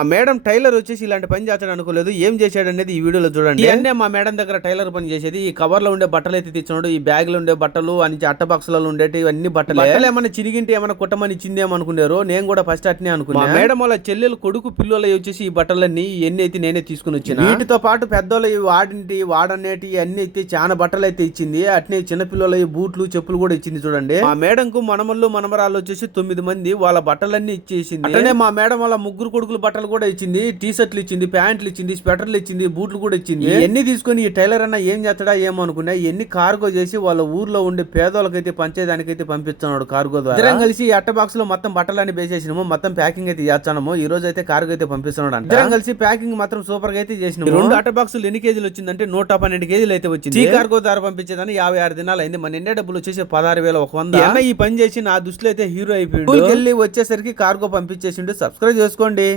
ఆ madam tailor వచ్చేసి ఇలాంటి పని చేస్తాడు అనుకోలేదు. ఏం చేశాడు అనేది ఈ వీడియోలో చూడండి. అంటే మా మేడం దగ్గర టైలర్ పని చేసేది. ఈ కవర్లో ఉండే బట్టలు అయితే తెచ్చినాడు. ఈ బ్యాగ్లో ఉండే బట్టలు అని అట్ట బాక్సులలో ఉండేటి ఇవన్నీ బట్టలు. బట్టలు ఏమైనా చిరిగింటే ఏమైనా కుట్టమని ఇచ్చిందేమో అనుకున్నారు నేను కూడా ఫస్ట్ అట్నే అనుకున్నా. మా మేడం వాళ్ళ చెల్లెలు కొడుకు పిల్లలు వచ్చేసి ఈ బట్టలన్నీ ఎన్ని అయితే నేనే తీసుకుని వచ్చిన. వీటితో పాటు పెద్దోళ్ళు వాడింటి వాడనేటి అన్ని అయితే చాలా బట్టలు అయితే ఇచ్చింది. అట్నే చిన్న పిల్లల బూట్లు చెప్పులు కూడా ఇచ్చింది చూడండి. మా మేడం కు మనమల్లు మనమరాలు వచ్చేసి తొమ్మిది మంది వాళ్ళ బట్టలన్నీ ఇచ్చేసింది. అట్లనే మా మేడం వాళ్ళ ముగ్గురు కొడుకులు బట్టలు కూడా ఇచ్చింది టీ షర్ట్లు ఇచ్చింది ప్యాంట్లు ఇచ్చింది స్వెటర్లు ఇచ్చింది బూట్లు కూడా ఇచ్చింది. ఎన్ని తీసుకొని ఈ టైలర్ అన్న ఏం చేస్తాడా ఏమో అనుకున్నా ఎన్ని కార్గో చేసి వాళ్ళ ఊర్లో ఉండే పేదోళ్ళకైతే పంచేదానికైతే పంపిస్తున్నాడు కార్గో ద్వారా. కలిసి అట్ట బాక్స్లో మొత్తం బట్టలన్నీ వేసేసినాము మొత్తం ప్యాకింగ్ అయితే చేస్తాము ఈ రోజు అయితే కార్గో అయితే పంపిస్తున్నాడు అంట కలిసి ప్యాకింగ్ మాత్రం సూపర్గా అయితే చేసినాము. రెండు అట్ట బాక్సులు ఎన్ని కేజీలు వచ్చిందంటే నూట పన్నెండు కేజీలు అయితే వచ్చింది. ఈ కార్గో ద్వారా పంపించేదాన్ని యాభై ఆరు దినాలు అయింది. మన ఇండియా డబ్బులు వచ్చేసి పదహారు వేల ఒక వంద. ఈ పని చేసి నా దృష్టిలో అయితే హీరో అయిపోయింది వెళ్ళి వచ్చేసరికి కార్గో పంపించేసిండు. సబ్స్క్రైబ్ చేసుకోండి.